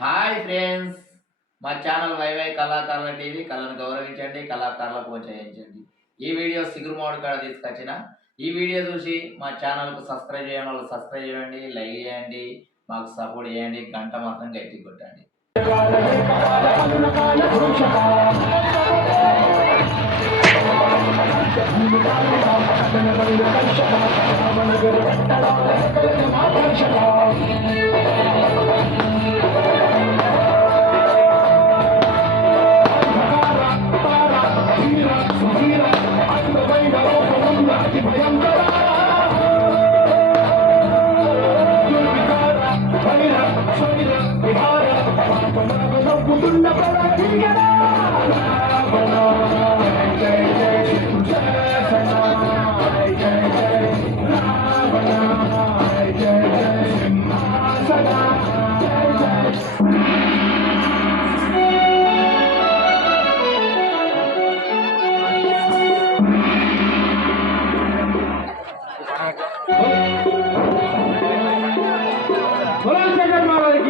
Hi friends. మా channel YY కళాకారుల TV కళను గౌరవించండి కళాకారులకు ప్రోత్సహించండి. ఈ వీడియో సిగురు మోడ్ కాడ తీసుకొచ్చిన. ఈ వీడియో చూసి మా ఛానల్కు సబ్స్క్రైబ్ చేయడం వాళ్ళు సబ్స్క్రైబ్ చేయండి లైక్ చేయండి మాకు సపోర్ట్ చేయండి గంట మాత్రం గట్టి కొట్టండి. విహార నవ్వుతున్న పద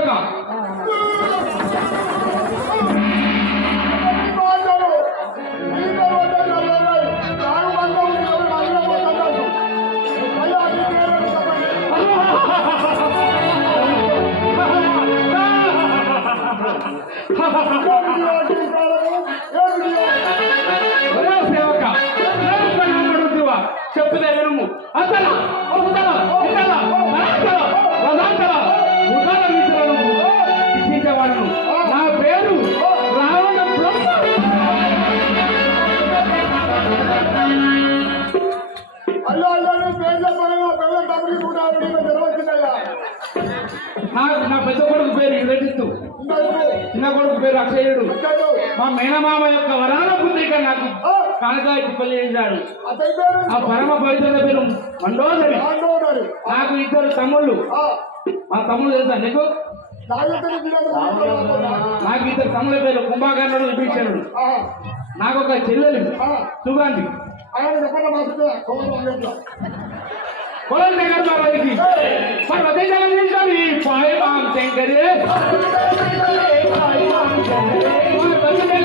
দরকার Ha ha ha ha! పేరు విరచిత్తు చిన్న కొడుకు పేరు అక్షయుడు. మా మేనమామ యొక్క వరాల పుత్రిక నాకు కనకాయ పెళ్ళి చేశాడు. ఆ పరమ పవిత్ర పేరు మండోదరి. నాకు ఇద్దరు తమ్ముళ్ళు. మా తమ్ముడు తెలుసా నీకు? నాకు ఇద్దరు తమ్ముళ్ళ పేరు కుంభకర్ణుడు విభీషణుడు. నాకు ఒక చెల్లెలు సుగంధి. বলেন দেখা। যাবে কি সর্বদে জানেন যাবি পায়ে বাম চেঙ্গারে পায়ে বাম চেঙ্গারে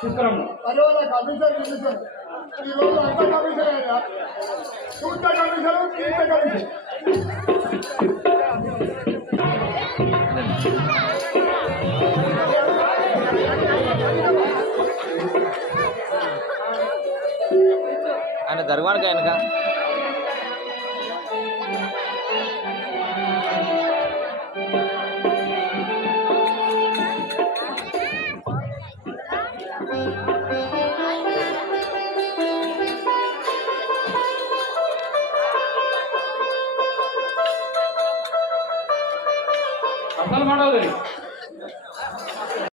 తీసుకురాము తర్వాత కమిషన్ కమిషన్ ఈ రోజు అంత కమిషన్ అయ్యా. చూత కమిషన్ తీర్థ కమిషన్ ఆయన జరగడానికి ఆయనక ಮಾಡೋದ್ರಿ.